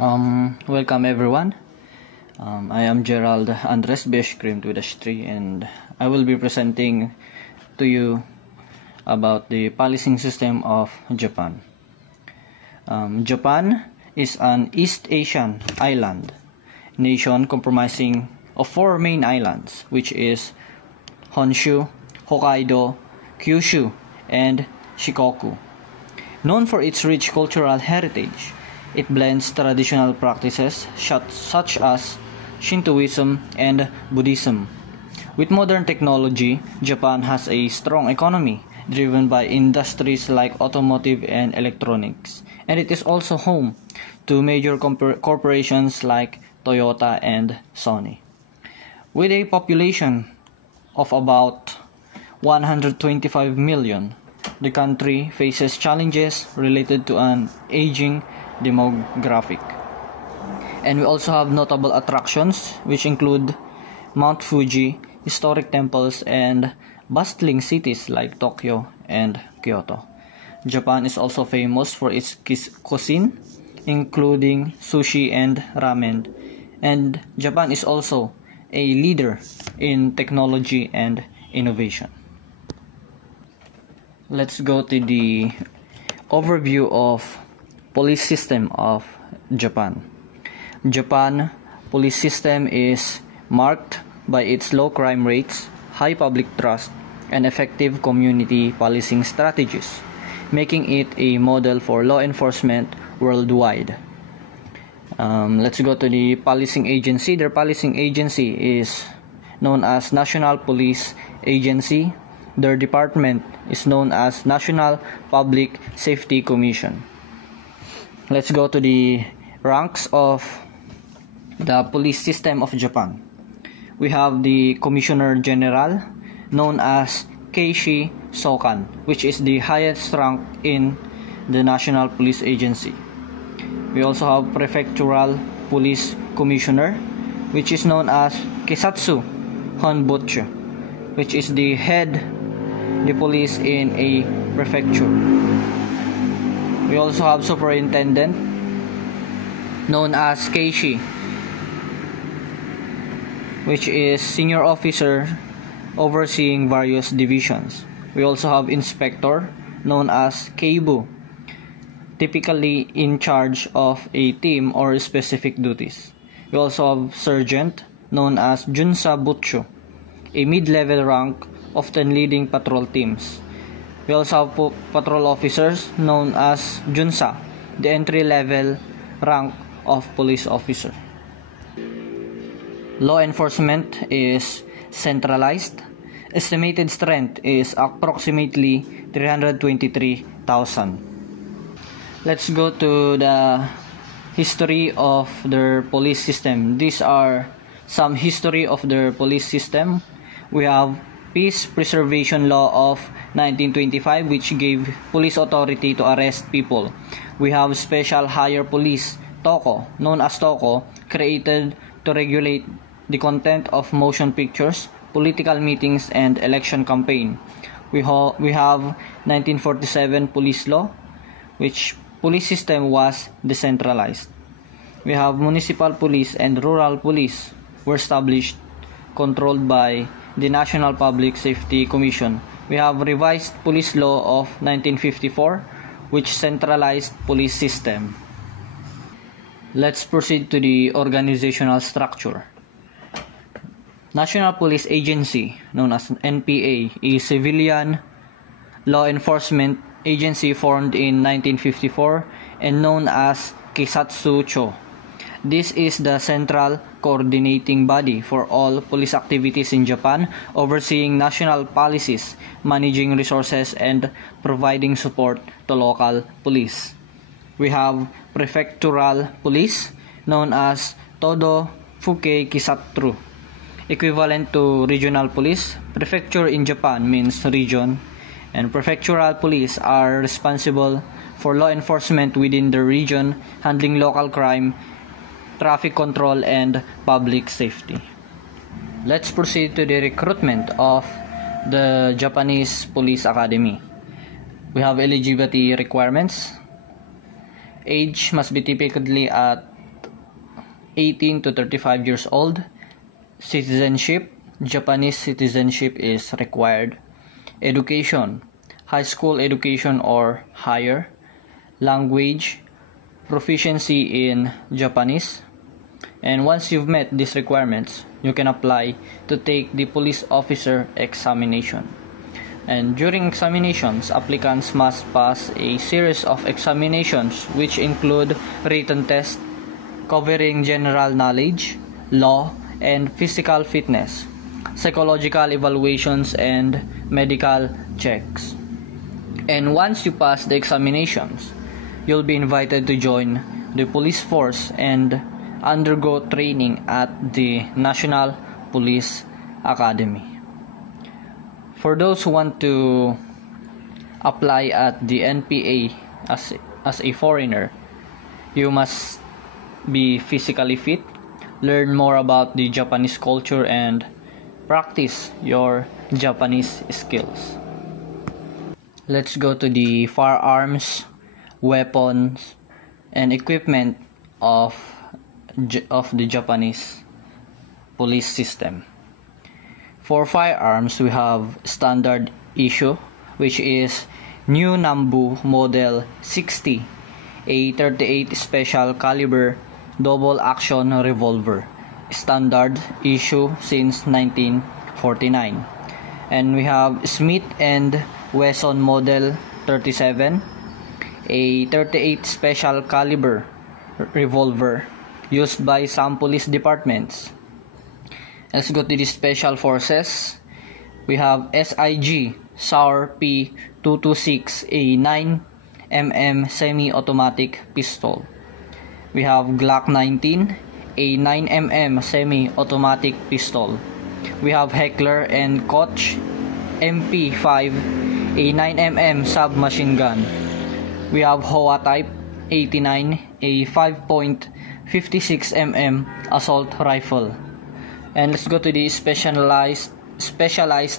Welcome everyone. I am Gerald Andres Beshkrim 2-3 and I will be presenting to you about the policing system of Japan. Japan is an East Asian island nation comprising of 4 main islands, which is Honshu, Hokkaido, Kyushu, and Shikoku. Known for its rich cultural heritage, it blends traditional practices such as Shintoism and Buddhism. With modern technology, Japan has a strong economy driven by industries like automotive and electronics, and it is also home to major corporations like Toyota and Sony. With a population of about 125 million, the country faces challenges related to an aging demographic. And we also have notable attractions which include Mount Fuji, historic temples, and bustling cities like Tokyo and Kyoto. Japan is also famous for its cuisine, including sushi and ramen, and Japan is also a leader in technology and innovation. Let's go to the overview of police system of Japan. Japan police system is marked by its low crime rates, high public trust, and effective community policing strategies, making it a model for law enforcement worldwide. Let's go to the policing agency. Their policing agency is known as National Police Agency. Their department is known as National Public Safety Commission. Let's go to the ranks of the police system of Japan. We have the Commissioner General, known as Keishi Sokan, which is the highest rank in the National Police Agency. We also have Prefectural Police Commissioner, which is known as Kisatsu Honbutsu, which is the head the police in a prefecture. We also have Superintendent, known as Keishi, which is senior officer overseeing various divisions. We also have Inspector, known as Keibu, typically in charge of a team or specific duties. We also have Sergeant, known as Junsa Butsu, a mid-level rank often leading patrol teams. We also have patrol officers known as Junsa, the entry-level rank of police officer. Law enforcement is centralized. Estimated strength is approximately 323,000. Let's go to the history of their police system. These are some history of their police system. We have Peace Preservation Law of 1925, which gave police authority to arrest people. We have Special Higher Police, TOCO, known as TOCO, created to regulate the content of motion pictures, political meetings, and election campaign. We have 1947 Police Law, which police system was decentralized. We have Municipal Police and Rural Police were established, controlled by the National Public Safety Commission. We have Revised Police Law of 1954, which centralized police system. Let's proceed to the organizational structure. National Police Agency, known as NPA, a civilian law enforcement agency formed in 1954 and known as Kisatsu-cho. This is the central coordinating body for all police activities in Japan, overseeing national policies, managing resources, and providing support to local police. We have Prefectural Police, known as Todo Fuke Kisatru, equivalent to regional police. Prefecture in Japan means region, and prefectural police are responsible for law enforcement within the region, handling local crime, traffic control, and public safety. Let's proceed to the recruitment of the Japanese Police Academy. We have eligibility requirements. Age must be typically at 18 to 35 years old. Citizenship, Japanese citizenship is required. Education, high school education or higher. Language, proficiency in Japanese. And once you've met these requirements, you can apply to take the police officer examination. And during examinations, applicants must pass a series of examinations which include written tests covering general knowledge, law, and physical fitness, psychological evaluations, and medical checks. And once you pass the examinations, you'll be invited to join the police force and undergo training at the National Police Academy. For those who want to apply at the NPA as a foreigner, you must be physically fit, learn more about the Japanese culture, and practice your Japanese skills. Let's go to the firearms, weapons, and equipment of the Japanese police system. For firearms, we have standard issue, which is new Nambu Model 60, a 38 special caliber double action revolver, standard issue since 1949. And we have Smith & Wesson Model 37, a 38 special caliber revolver used by some police departments. Let's go to the Special Forces. We have SIG SAR P226, a 9mm semi-automatic pistol. We have Glock 19, a 9mm semi-automatic pistol. We have Heckler & Koch MP5, a 9mm submachine gun. We have Hoa Type 89, a 5.56 mm assault rifle. And let's go to the specialized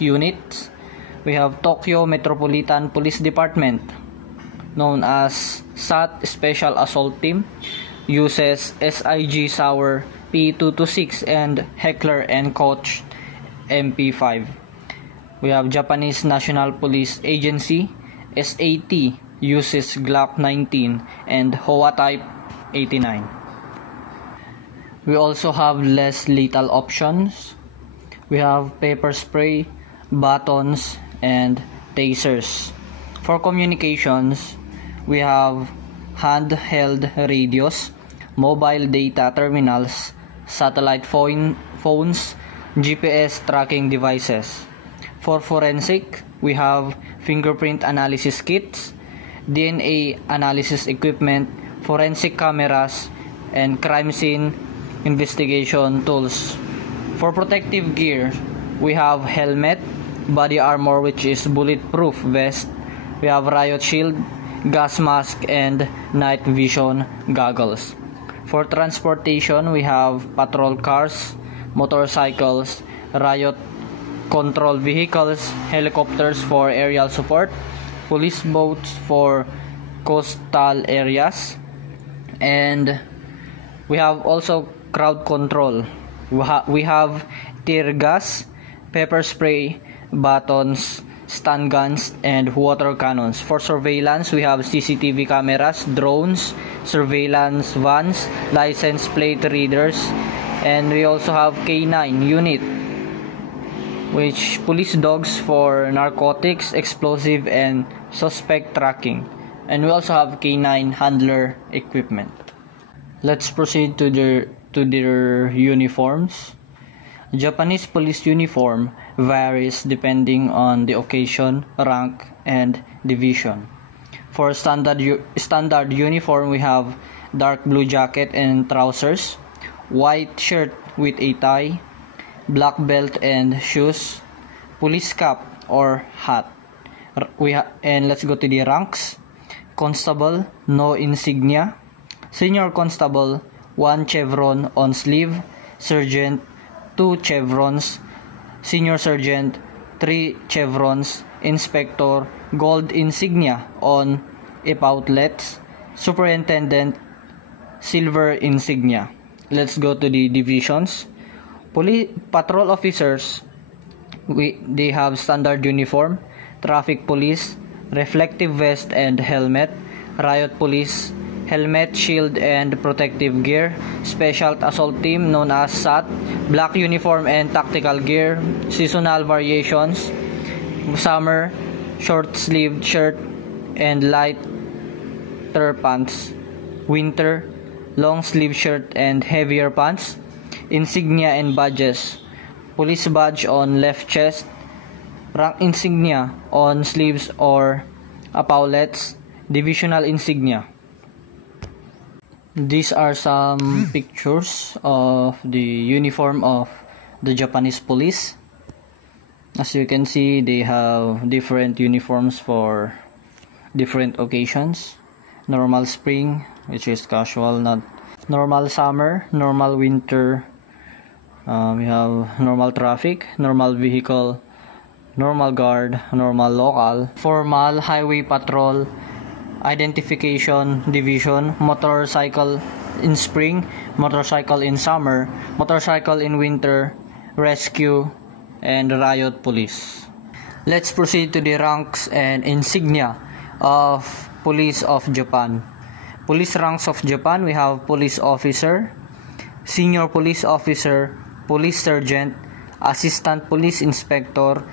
units. We have Tokyo Metropolitan Police Department, known as SAT Special Assault Team, uses SIG Sauer P226 and Heckler & Koch MP5. We have Japanese National Police Agency, SAT, uses Glock 19 and Hoa Type 89. We also have less lethal options. We have pepper spray, batons, and tasers. For communications, we have handheld radios, mobile data terminals, satellite phones, GPS tracking devices. For forensic, we have fingerprint analysis kits, DNA analysis equipment, forensic cameras, and crime scene investigation tools. For protective gear, we have helmet, body armor which is bulletproof vest, we have riot shield, gas mask, and night vision goggles. For transportation, we have patrol cars, motorcycles, riot control vehicles, helicopters for aerial support, police boats for coastal areas, and we have also crowd control. We have tear gas, pepper spray, batons, stun guns, and water cannons. For surveillance, we have CCTV cameras, drones, surveillance vans, license plate readers, and we also have K9 unit, which police dogs for narcotics, explosive, and suspect tracking. And we also have K9 handler equipment. Let's proceed to their uniforms. Japanese police uniform varies depending on the occasion, rank, and division. For standard uniform, we have dark blue jacket and trousers, white shirt with a tie, black belt and shoes, police cap or hat. And let's go to the ranks. Constable, no insignia. Senior constable, 1 chevron on sleeve. Sergeant, 2 chevrons. Senior sergeant, 3 chevrons. Inspector, gold insignia on epaulettes. Superintendent, silver insignia. let's go to the divisions. Patrol officers, they have standard uniform. Traffic police, reflective vest and helmet. Riot police, helmet, shield, and protective gear. Special assault team known as SAT, black uniform and tactical gear. Seasonal variations, summer, short-sleeved shirt and lighter pants. Winter, long-sleeve shirt and heavier pants. Insignia and badges. Police badge on left chest. Rank insignia on sleeves or epaulets. Divisional insignia. These are some pictures of the uniform of the Japanese police. As you can see, they have different uniforms for different occasions. Normal spring, which is casual, not normal summer, normal winter. We have normal traffic, normal vehicle, normal guard, normal local, formal, highway patrol, identification division, motorcycle in spring, motorcycle in summer, motorcycle in winter, rescue, and riot police. Let's proceed to the ranks and insignia of police of Japan. Police ranks of Japan, we have police officer, senior police officer, police sergeant, assistant police inspector,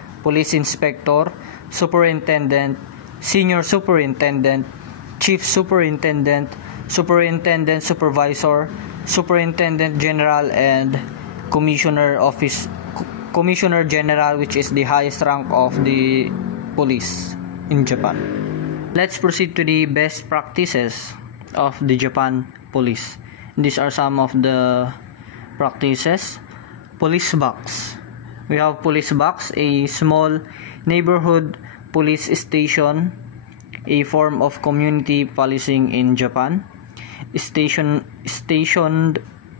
superintendent, senior superintendent, chief superintendent, superintendent supervisor, superintendent general, and commissioner general, which is the highest rank of the police in Japan. Let's proceed to the best practices of the Japan police. These are some of the practices. Police box. We have police box, a small neighborhood police station, a form of community policing in Japan. Stationed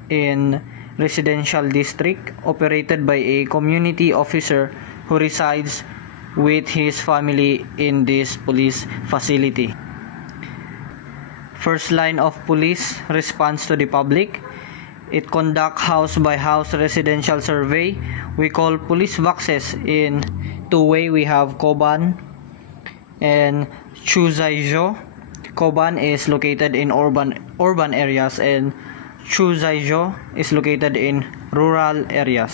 in residential district, operated by a community officer who resides with his family in this police facility. First line of police response to the public. It conducts house-by-house residential survey. We call police boxes in two-way. We have Koban and Chuzaijo. Koban is located in urban areas and Chuzaijo is located in rural areas.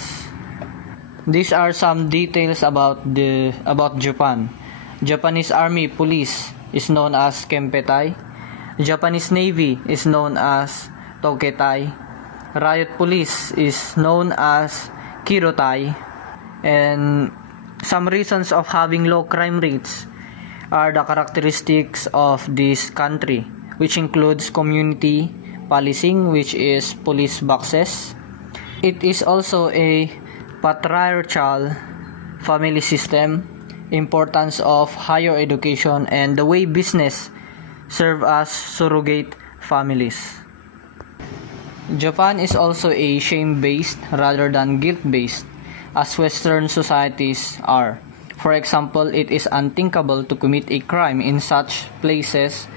These are some details about Japan. Japanese Army Police is known as Kempetai. Japanese Navy is known as Toketai. Riot Police is known as Kirotai. And some reasons of having low crime rates are the characteristics of this country, which includes community policing, which is police boxes. It is also a patriarchal family system, importance of higher education, and the way business serve as surrogate families. Japan is also a shame-based rather than guilt-based, as Western societies are. For example, it is unthinkable to commit a crime in such places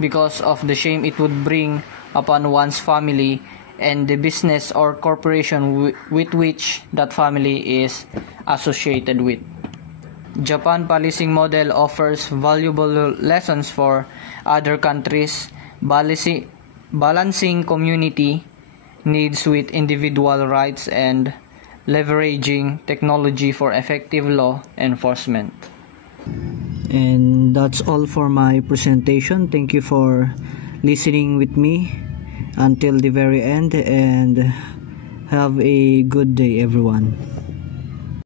because of the shame it would bring upon one's family and the business or corporation with which that family is associated with. Japan policing model offers valuable lessons for other countries, balancing community needs with individual rights and leveraging technology for effective law enforcement. And that's all for my presentation. Thank you for listening with me until the very end, and have a good day, everyone.